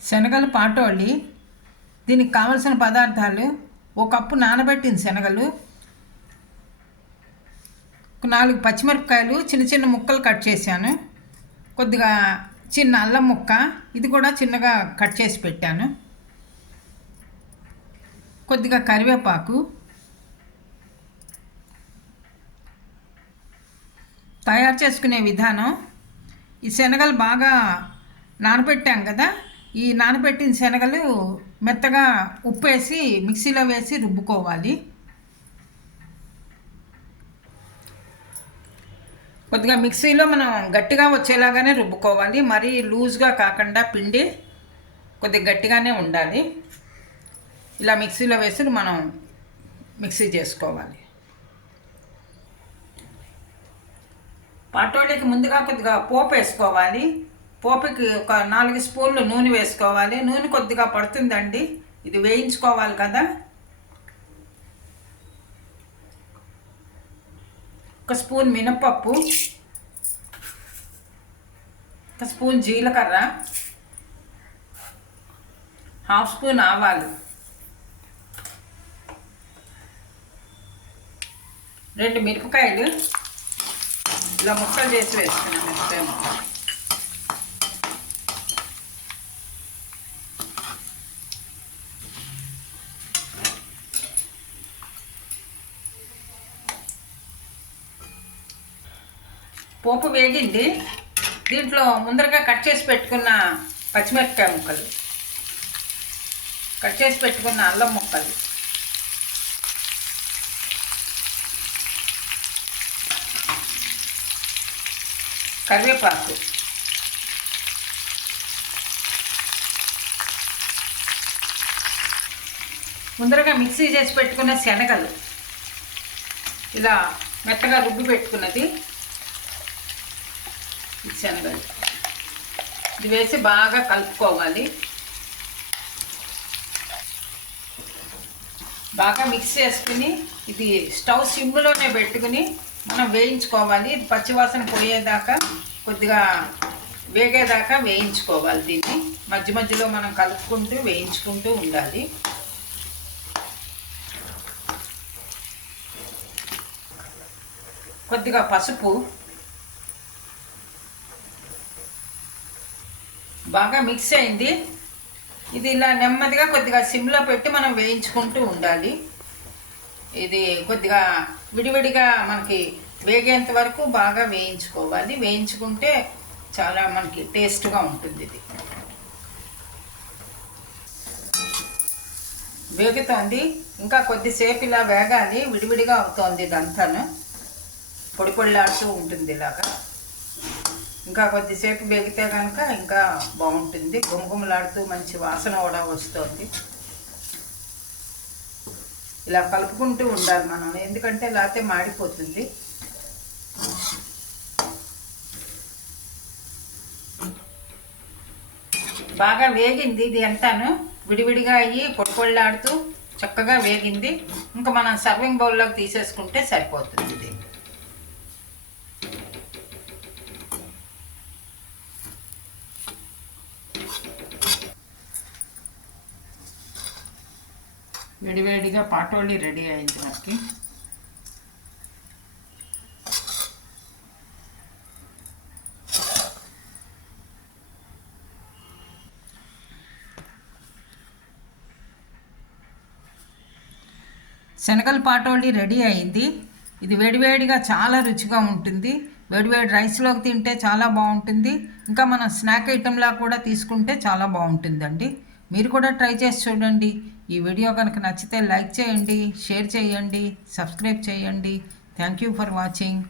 శనగలు పాటోళ్ళి దీనికి కావలసిన పదార్థాలు ఒక కప్పు నానబెట్టింది శనగలు నాలుగు పచ్చిమిరపకాయలు చిన్న చిన్న ముక్కలు కట్ చేశాను. కొద్దిగా చిన్న అల్లం ముక్క ఇది కూడా చిన్నగా కట్ చేసి పెట్టాను. కొద్దిగా కరివేపాకు తయారు చేసుకునే విధానం. ఈ శనగలు బాగా నానబెట్టాం కదా ఈ నానబెట్టిన శనగలు మెత్తగా ఉప్పు వేసి మిక్సీలో వేసి రుబ్బుకోవాలి. కొద్దిగా మిక్సీలో మనం గట్టిగా వచ్చేలాగానే రుబ్బుకోవాలి. మరీ లూజ్గా కాకుండా పిండి కొద్దిగా గట్టిగానే ఉండాలి. ఇలా మిక్సీలో వేసి మనం మిక్సీ చేసుకోవాలి. పాటోళ్ళకి ముందుగా కొద్దిగా పోపు వేసుకోవాలి. పోపుకి ఒక నాలుగు స్పూన్లు నూనె వేసుకోవాలి. నూనె కొద్దిగా పడుతుందండి. ఇది వేయించుకోవాలి కదా. ఒక స్పూన్ మినపప్పు ఒక స్పూన్ జీలకర్ర. హాఫ్ స్పూన్ ఆవాలు. రెండు మిరపకాయలు. ఇలా ముక్కలు చేసి వేసుకున్నాను మిరపకాయ ముక్కలు. పోపు వేగింది. దీంట్లో ముందరగా కట్ చేసి పెట్టుకున్న పచ్చిమిరపకాయ ముక్కలు. కట్ చేసి పెట్టుకున్న అల్లం ముక్కలు. కరివేపాకు. ముందరగా మిక్సీ చేసి పెట్టుకున్న శనగలు. ఇలా మెత్తగా రుబ్బి పెట్టుకున్నది. శనగలు ఇది వేసి బాగా కలుపుకోవాలి. బాగా మిక్స్ చేసుకుని ఇది స్టవ్ సిమ్లోనే పెట్టుకుని మనం వేయించుకోవాలి. ఇది పచ్చివాసన పోయేదాకా కొద్దిగా వేగేదాకా వేయించుకోవాలి దీన్ని. మధ్య మధ్యలో మనం కలుపుకుంటూ వేయించుకుంటూ ఉండాలి. కొద్దిగా పసుపు బాగా మిక్స్ అయింది. ఇది ఇలా నెమ్మదిగా కొద్దిగా సిమ్లో పెట్టి మనం వేయించుకుంటూ ఉండాలి. ఇది కొద్దిగా విడివిడిగా మనకి వేగేంత వరకు బాగా వేయించుకోవాలి. వేయించుకుంటే చాలా మనకి టేస్ట్గా ఉంటుంది ఇది. వేగుతోంది. ఇంకా కొద్దిసేపు ఇలా వేగాలి. విడివిడిగా అవుతోంది ఇదంతాను పొడి పొడిలాడుతూ ఉంటుంది ఇలాగా. ఇంకా కొద్దిసేపు వేగితే కనుక ఇంకా బాగుంటుంది. గుమగుమలాడుతూ మంచి వాసన కూడా వస్తుంది. ఇలా కలుపుకుంటూ ఉండాలి మనం. ఎందుకంటే లేకపోతే మాడిపోతుంది. బాగా వేగింది ఇది అంతాను విడివిడిగా అయ్యి పొడిపొళ్ళాడుతూ చక్కగా వేగింది. ఇంకా మనం సర్వింగ్ బౌల్లోకి తీసేసుకుంటే సరిపోతుంది ఇది వేడివేడిగా పాటోళ్ళి రెడీ అయింది మనకి. శనగల పాటోళ్ళి రెడీ అయింది. ఇది వేడివేడిగా చాలా రుచిగా ఉంటుంది. వేడివేడి రైస్లోకి తింటే చాలా బాగుంటుంది. ఇంకా మనం స్నాక్ ఐటెంలా కూడా తీసుకుంటే చాలా బాగుంటుందండి. మీరు కూడా ట్రై చేసి చూడండి. ఈ వీడియో కనుక నచ్చితే లైక్ చేయండి షేర్ చేయండి సబ్స్క్రైబ్ చేయండి. Thank you for watching